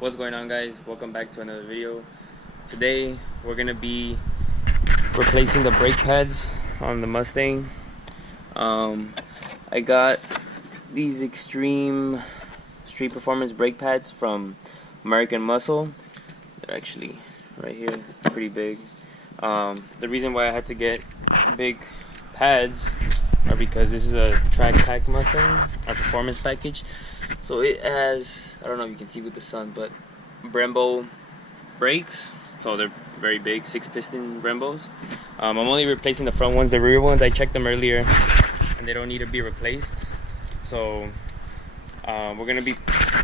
What's going on, guys? Welcome back to another video. Today we're gonna be replacing the brake pads on the Mustang. I got these extreme street performance brake pads from American Muscle. They're actually right here, pretty big. The reason why I had to get big pads are because this is a track pack Mustang, our performance package. So it has, I don't know if you can see with the sun, but Brembo brakes. So they're very big, 6-piston Brembos. I'm only replacing the front ones. The rear ones, I checked them earlier and they don't need to be replaced. So we're gonna be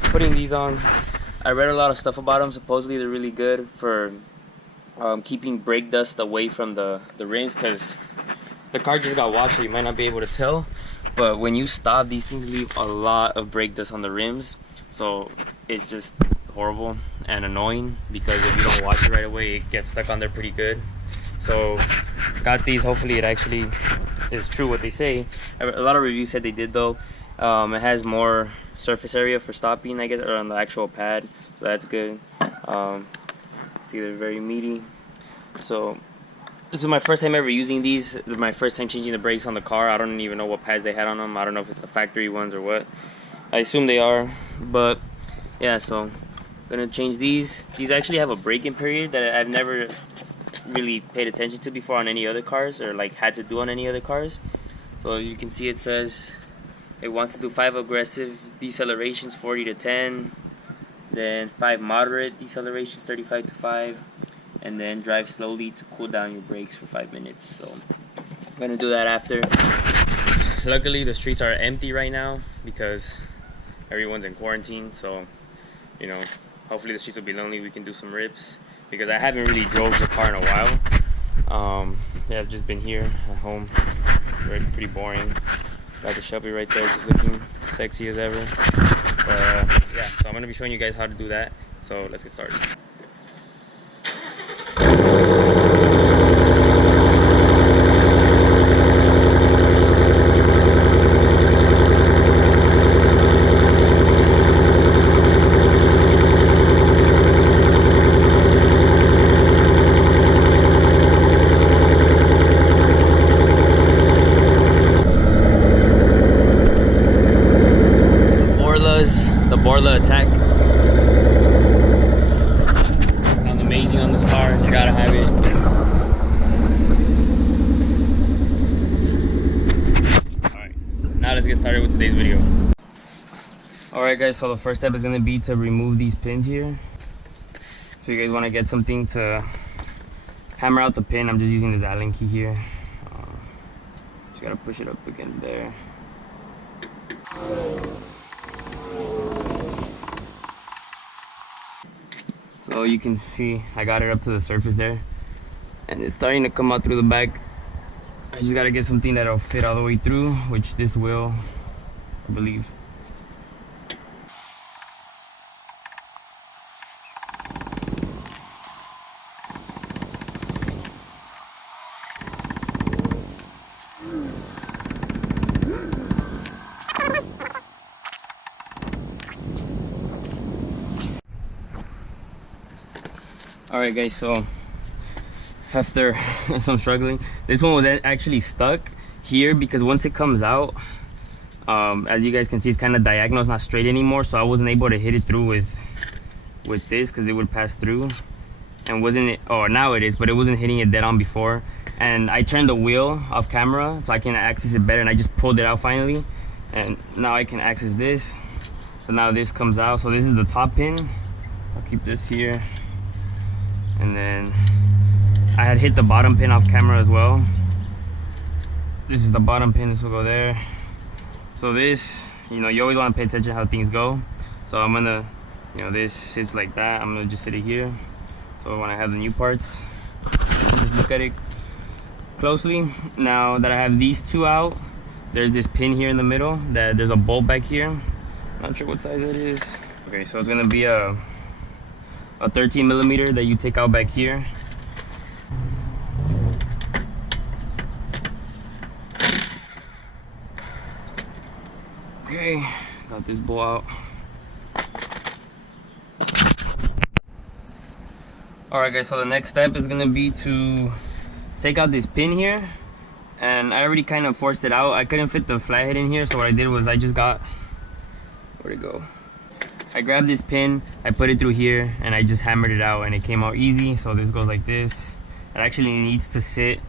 putting these on. I read a lot of stuff about them. Supposedly they're really good for keeping brake dust away from the rims, because the car just got washed, so you might not be able to tell. But when you stop, these things leave a lot of brake dust on the rims. So it's just horrible and annoying, because if you don't wash it right away, it gets stuck on there pretty good. So got these. Hopefully it actually is true what they say. A lot of reviews said they did though. It has more surface area for stopping, I guess, or on the actual pad, so that's good. See, they're very meaty. So this is my first time ever using these. This is my first time changing the brakes on the car. I don't even know what pads they had on them. I don't know if it's the factory ones or what. I assume they are, but yeah, so gonna change these. These actually have a braking period that I've never really paid attention to before on any other cars, or like had to do on any other cars. So you can see it says it wants to do 5 aggressive decelerations, 40 to 10, then 5 moderate decelerations, 35 to 5, and then drive slowly to cool down your brakes for 5 minutes. So I'm gonna do that after. Luckily the streets are empty right now because everyone's in quarantine, so you know, hopefully the streets will be lonely. We can do some rips, because I haven't really drove the car in a while. Yeah, I've just been here at home. Pretty boring. Got the Shelby right there, just looking sexy as ever. But yeah, so I'm gonna be showing you guys how to do that. So let's get started. The Borla Attack. Sounds amazing on this car. You gotta have it. Alright, now let's get started with today's video. Alright guys, so the first step is gonna be to remove these pins here. So you guys wanna get something to hammer out the pin. I'm just using this Allen key here. Just gotta push it up against there. So you can see I got it up to the surface there, and it's starting to come out through the back. I just gotta get something that'll fit all the way through, which this will, I believe. Alright guys, so after some struggling, this one was actually stuck here, because once it comes out, as you guys can see, it's kind of diagonal, it's not straight anymore, so I wasn't able to hit it through with this, because it would pass through, and wasn't it, oh now it is, but it wasn't hitting it dead on before. And I turned the wheel off camera so I can access it better, and I just pulled it out finally, and now I can access this. So now this comes out. So this is the top pin. I'll keep this here. And then I had hit the bottom pin off camera as well. This is the bottom pin, this will go there. So this, you know, you always want to pay attention how things go. So I'm gonna, you know, this sits like that. I'm gonna just sit it here. So when I have the new parts, just look at it closely. Now that I have these two out, there's this pin here in the middle, that there's a bolt back here. Not sure what size it is. Okay, so it's gonna be a 13 millimeter that you take out back here. Okay, got this bolt out. Alright guys, so the next step is gonna be to take out this pin here, and I already kind of forced it out. I couldn't fit the flathead in here, so what I did was I just got, where'd it go? I grabbed this pin, I put it through here, and I just hammered it out, and it came out easy. So this goes like this. It actually needs to sit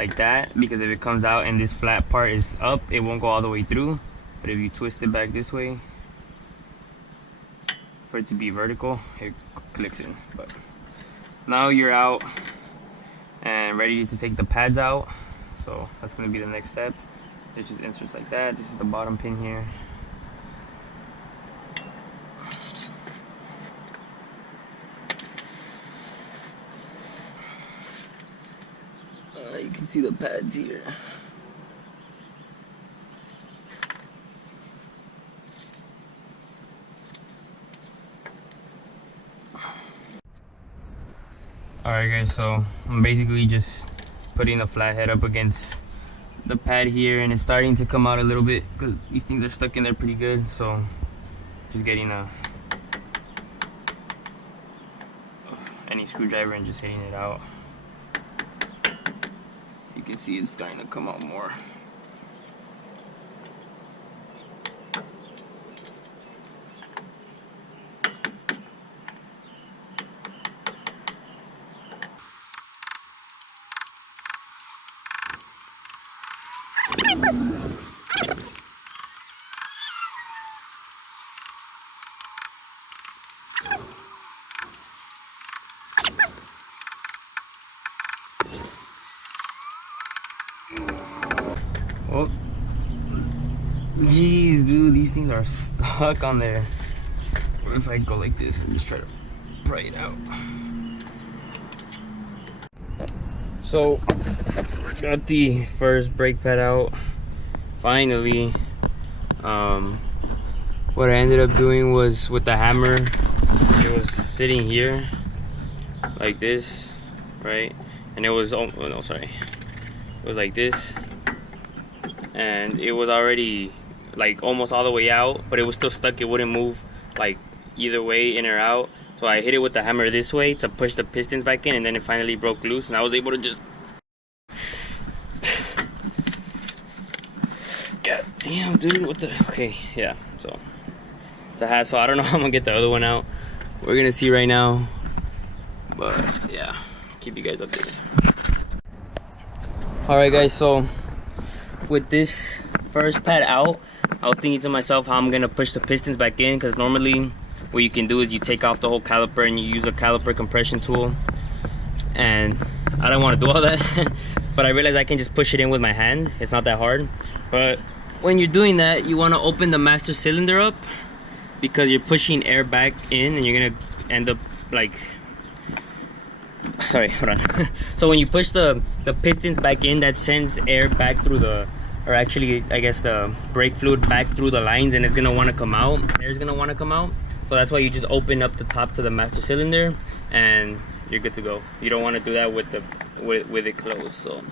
like that, because if it comes out and this flat part is up, it won't go all the way through. But if you twist it back this way, for it to be vertical, it clicks in. But now you're out and ready to take the pads out. So that's gonna be the next step. It just inserts like that. This is the bottom pin here. You can see the pads here. Alright guys, so I'm basically just putting the flathead up against the pad here, and it's starting to come out a little bit because these things are stuck in there pretty good. So just getting any screwdriver and just hitting it out. You can see it's starting to come out more. Oh, jeez, dude, these things are stuck on there. What if I go like this and just try to pry it out? So, got the first brake pad out. Finally, what I ended up doing was with the hammer, it was sitting here like this, right? And it was, oh no, sorry, it was like this. And it was already like almost all the way out, but it was still stuck. It wouldn't move like either way, in or out. So I hit it with the hammer this way to push the pistons back in, and then it finally broke loose, and I was able to just, god damn, dude, what the, okay, yeah. So it's a hassle. I don't know how I'm gonna get the other one out. We're gonna see right now, but yeah, keep you guys updated. All right guys, so with this first pad out, I was thinking to myself how I'm gonna push the pistons back in, because normally what you can do is you take off the whole caliper and you use a caliper compression tool, and I don't want to do all that. But I realized I can just push it in with my hand. It's not that hard. But when you're doing that, you want to open the master cylinder up, because you're pushing air back in, and you're gonna end up like, sorry, hold on. So when you push the pistons back in, that sends air back through the, or actually I guess the brake fluid back through the lines, and it's gonna want to come out. Air's gonna want to come out. So that's why you just open up the top to the master cylinder and you're good to go. You don't want to do that with the with it closed. So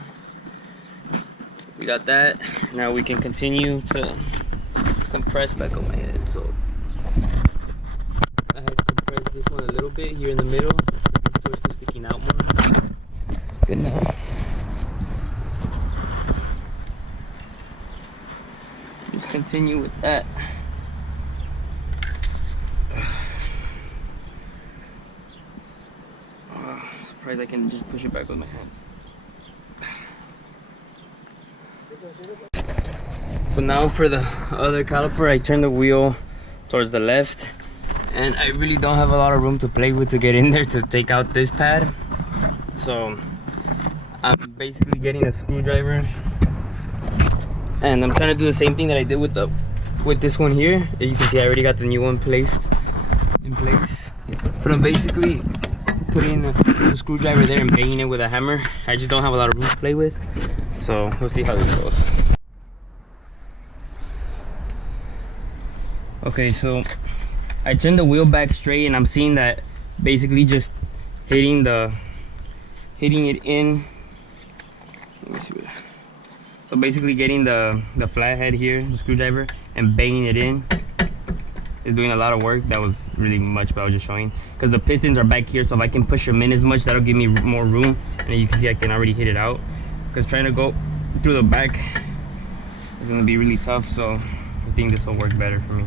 we got that. Now we can continue to compress back on my head. So I had to compress this one a little bit here in the middle. These two are still sticking out more. Good now. Just continue with that. Surprised I can just push it back with my hands. So now for the other caliper, I turn the wheel towards the left, and I really don't have a lot of room to play with to get in there to take out this pad. So I'm basically getting a screwdriver, and I'm trying to do the same thing that I did with this one here. As you can see, I already got the new one placed in place, but I'm basically putting the screwdriver there and banging it with a hammer. I just don't have a lot of room to play with, so we'll see how this goes. Okay, so I turned the wheel back straight, and I'm seeing that basically just hitting it in. Let me see. So basically getting the flathead here, the screwdriver, and banging it in is doing a lot of work that was really much, but I was just showing because the pistons are back here, so if I can push them in as much, that'll give me more room. And you can see I can already hit it out, because trying to go through the back is going to be really tough, so I think this will work better for me.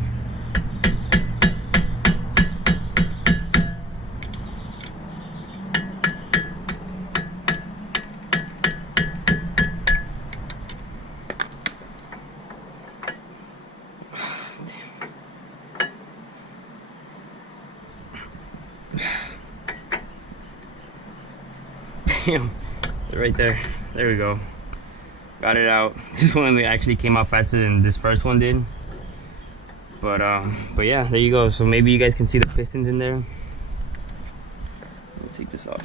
Damn, right there. There we go. Got it out. This one actually came out faster than this first one did. But yeah, there you go. So maybe you guys can see the pistons in there. Let me take this off.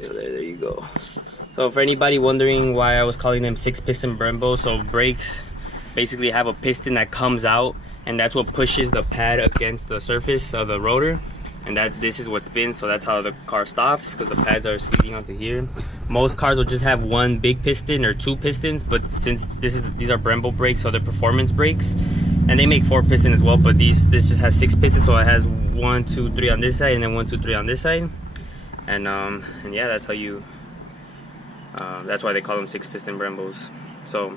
There you go. So for anybody wondering why I was calling them 6-piston Brembo, so brakes basically have a piston that comes out, and that's what pushes the pad against the surface of the rotor, and this is what spins, so that's how the car stops, because the pads are squeezing onto here. Most cars will just have one big piston or 2 pistons, but since these are Brembo brakes, so they're performance brakes, and they make 4 piston as well, but this just has 6 pistons, so it has 1, 2, 3 on this side, and then 1, 2, 3 on this side, and yeah, that's how you that's why they call them 6-piston Brembos. So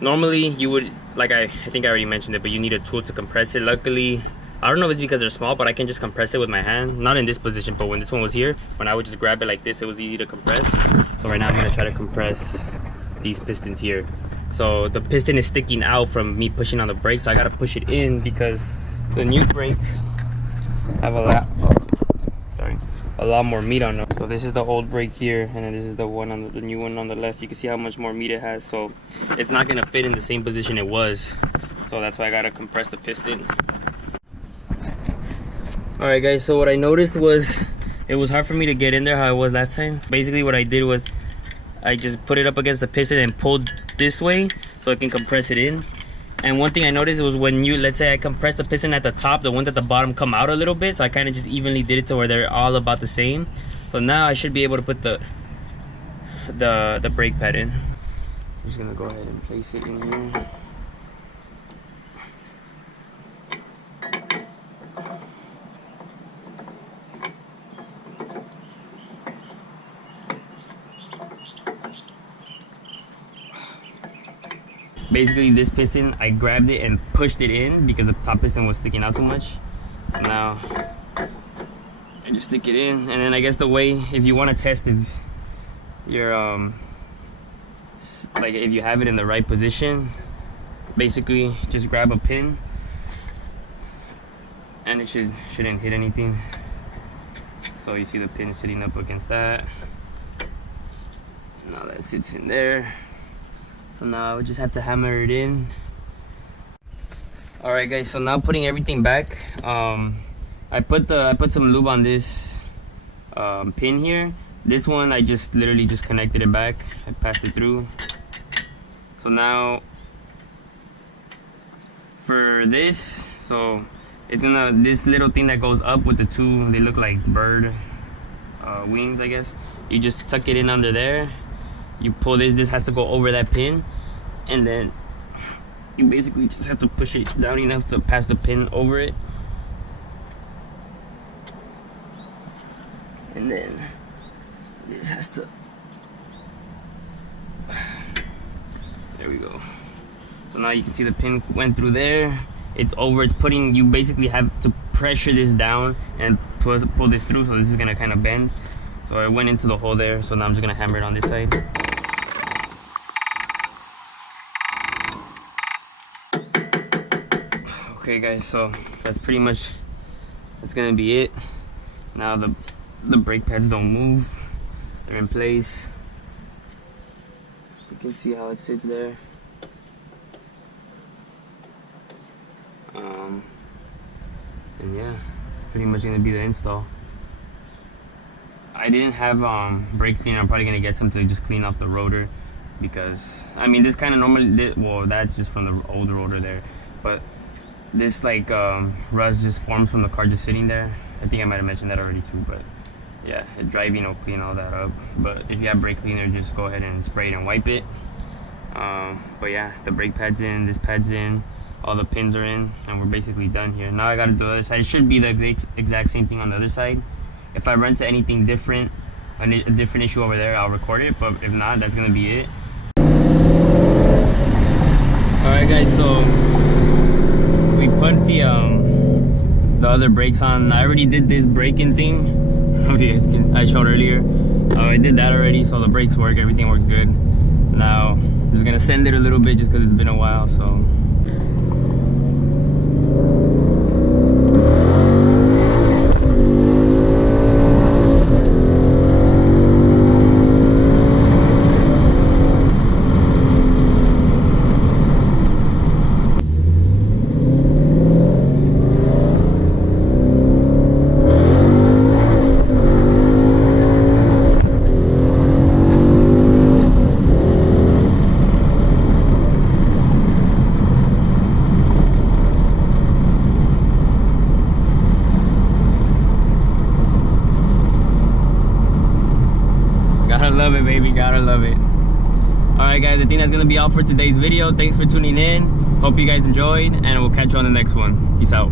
normally you would, like I think I already mentioned it, but you need a tool to compress it. Luckily, I don't know if it's because they're small, but I can just compress it with my hand. Not in this position, but when this one was here, when I would just grab it like this, it was easy to compress. So right now I'm going to try to compress these pistons here. So the piston is sticking out from me pushing on the brake, so I got to push it in because the new brakes have a lot more meat on them. So this is the old brake here, and then this is the one on the new one on the left. You can see how much more meat it has, so it's not gonna fit in the same position it was. So that's why I gotta compress the piston. Alright guys, so what I noticed was it was hard for me to get in there how it was last time. Basically what I did was I just put it up against the piston and pulled this way so I can compress it in. And one thing I noticed was when let's say I compress the piston at the top, the ones at the bottom come out a little bit, so I kind of just evenly did it to where they're all about the same. So now I should be able to put the brake pad in. I'm just gonna go ahead and place it in here. Basically this piston, I grabbed it and pushed it in because the top piston was sticking out too much. And now I just stick it in, and then I guess the way, if you want to test if you're like if you have it in the right position, basically just grab a pin and it shouldn't hit anything. So you see the pin sitting up against that. Now that sits in there. So now I would just have to hammer it in. Alright guys, so now putting everything back, I put some lube on this pin here. This one I just literally just connected it back. I passed it through. So now for this, so it's in this little thing that goes up with the two, they look like bird wings, I guess. You just tuck it in under there. You pull this has to go over that pin, and then you basically just have to push it down enough to pass the pin over it. And then this has to, there we go. So now you can see the pin went through there. It's over, it's putting, you basically have to pressure this down and pull this through, so this is gonna kind of bend. So I went into the hole there, so now I'm just gonna hammer it on this side. Okay guys, so that's gonna be it. Now the brake pads don't move, they're in place. You can see how it sits there. And yeah, it's pretty much gonna be the install. I didn't have brake cleaner. I'm probably gonna get some to just clean off the rotor, because I mean this kind of normally, well, that's just from the old rotor there, but this like rust just forms from the car just sitting there. I think I might have mentioned that already too, but yeah, driving will clean all that up. But if you have brake cleaner, just go ahead and spray it and wipe it. But yeah, the brake pad's in, this pad's in, all the pins are in, and we're basically done here. Now I gotta do the other side. It should be the exact same thing on the other side. If I run into anything different, a different issue over there, I'll record it, but if not, that's gonna be it. Alright guys, so we put the other brakes on. I already did this braking thing. If you guys can, I showed earlier. I did that already, so the brakes work, everything works good. Now I'm just gonna send it a little bit just because it's been a while. So love it, baby, gotta love it. Alright guys, I think that's gonna be all for today's video. Thanks for tuning in, hope you guys enjoyed, and we'll catch you on the next one. Peace out.